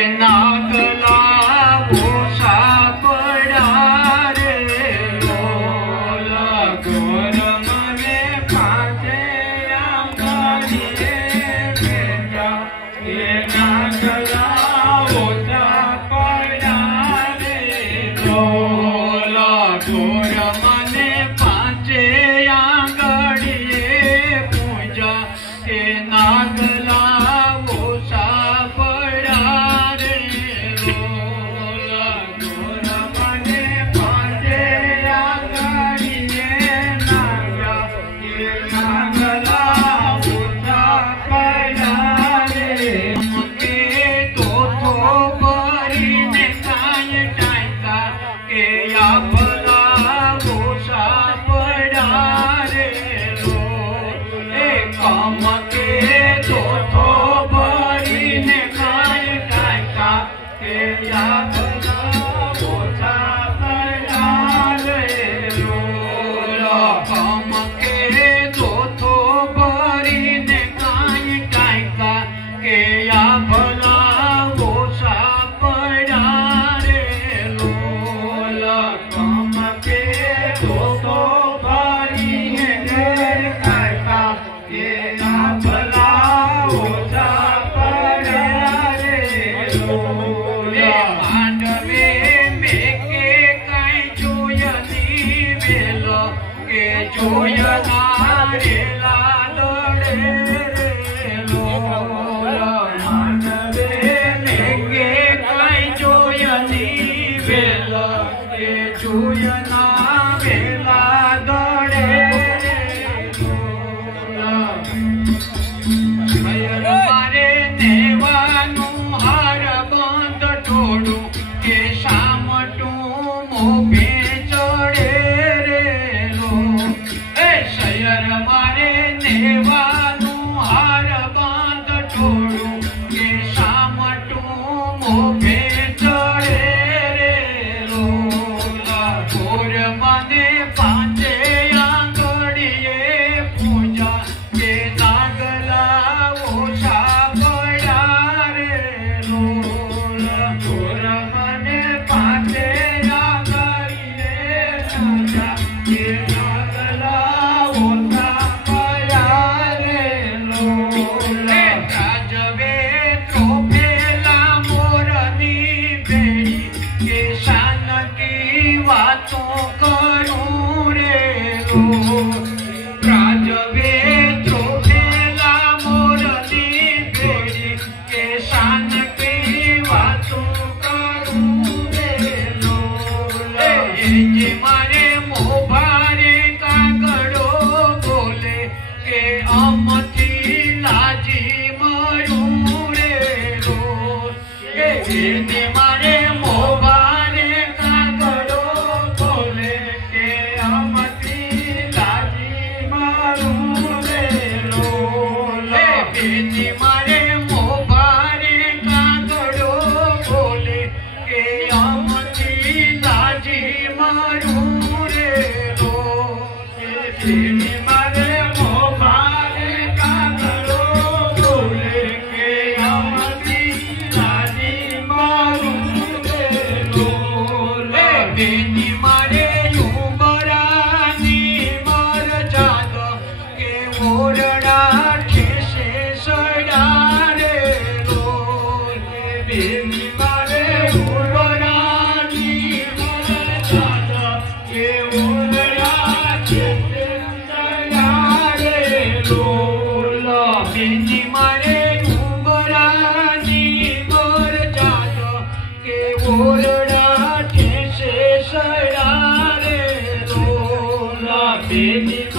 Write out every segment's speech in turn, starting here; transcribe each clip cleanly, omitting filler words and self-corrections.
नागला भूषा पड़ा रे लोला गोर मने पाते आंगणिये बेटा ये नागला भूषा पड़ा रे लोला गोर मने पाते आंगणिये पूजा ये नागला Yeah.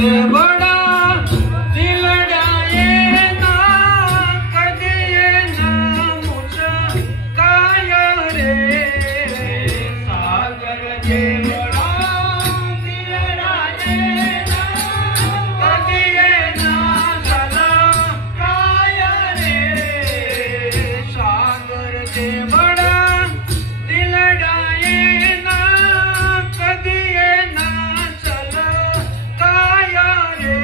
देवड़ा दिलड़ा ये ना कदी ये ना मुझा काया रे सागर देवड़ा दिलड़ा ये ना कदी ये ना चला काया रे सागर देवड़ा दिलड़ा ये ना कदी ये ना चला काया रे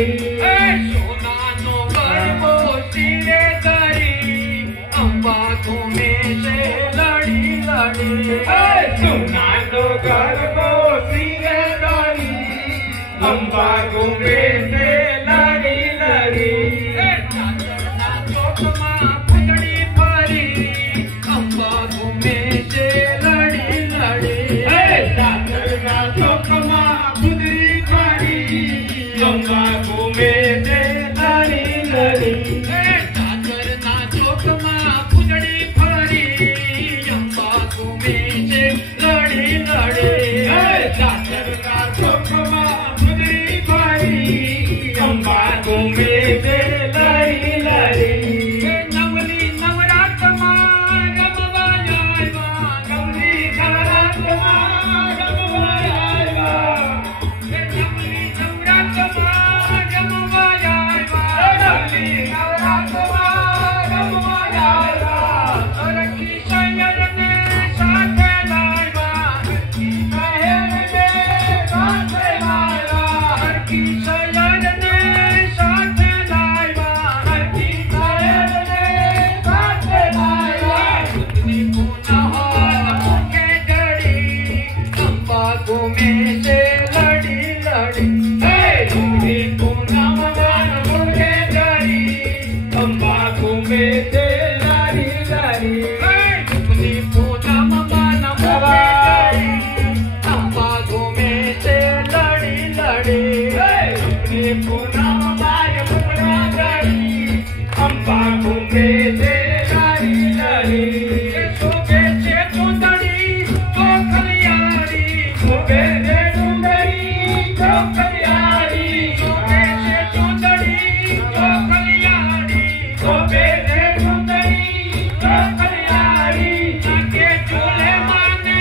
लड़ी सोना नो गरबो सिरे धरी अंबा घूमे से लड़ी लड़ी सोना नो गरबो सिरे धरी अंबा घूमे से लड़ी लड़ी चादरना चौकमा फुदड़ी फरी अंबा घूमे से लड़ी लड़ी चादरना चौकमा फुदड़ी फरी अंबा घूमे से लड़ी लड़ी चादरना चौकमा फुदड़ी फरी अंबा घूमे से लड़ी लड़ी चादरना चौकमा फुदड़ी फरी अंबा घूमे से लड़ी लड़ी नवली नवरात रमवा जायवा नवली नवरात रमवा जायवा नवली नवरात रमवा जायवा नवली नवरात रमवा जायवा सरकी शहर में साथ लायवा सरकी शहर में साथ लायवा सरकी शहर में साथ लायवा सरकी शहर में साथ लायवा सुतनी पूना के जड़ी अंबा घूमे से लड़ी लड़ी सुतनी पूना के जड़ी अंबा घूमे से लड़ी लड़ी सुतनी पूना के जड़ी अंबा घूमे से लड़ी लड़ी सुतनी पूना के जड़ी अंबा घूमे से लड़ी लड़ी शोभे से चुंदड़ी चौखलियारी शोभे से चुंदड़ी चौखलियारी शोभे से चुंदड़ी चौखलियारी शोभे से चुंदड़ी चौखलियारी नाके चूल्हे माने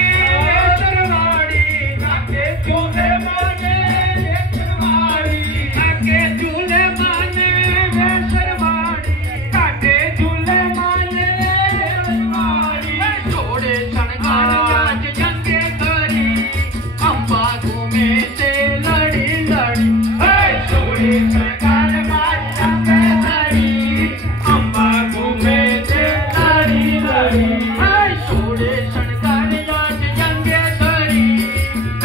सरवाड़ी नाके चूल्हे माने सरवाड़ी नाके चूल्हे माने सरवाड़ी नाके चूल्हे माने सरवाड़ी छोड़े शणगार आज जंगे धरी अंबा घूमे से लड़ी लड़ी छोड़े शणगार आज जंगे धरी अंबा घूमे से लड़ी लड़ी छोड़े शणगार आज जंगे धरी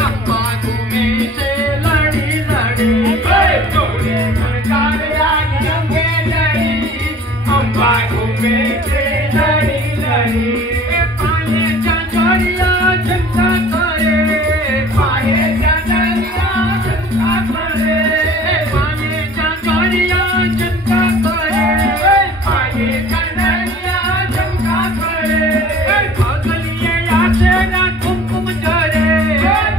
अंबा घूमे से लड़ी लड़ी छोड़े शणगार आज जंगे धरी अंबा घूमे से लड़ी लड़ी पाए जंजरिया झंझा करे पाए जंजरिया झंझा करे पाए जंजरिया झंझा करे पाए जंजरिया झंझा करे पगलिए आसे ना कुमकुम जरे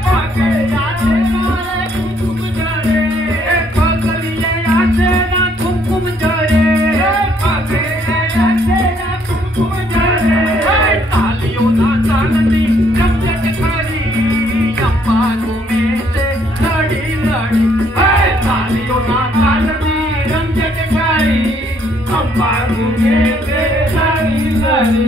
पगलिए आसे ना कुमकुम जरे पगलिए आसे ना कुमकुम जरे पगलिए आसे ना कुमकुम जरे तालियों ना तालनी रमझट खरी अंबा घूमे से लड़ी लड़ी तालियों ना तालनी रमझट खरी अंबा घूमे से लड़ी लड़ी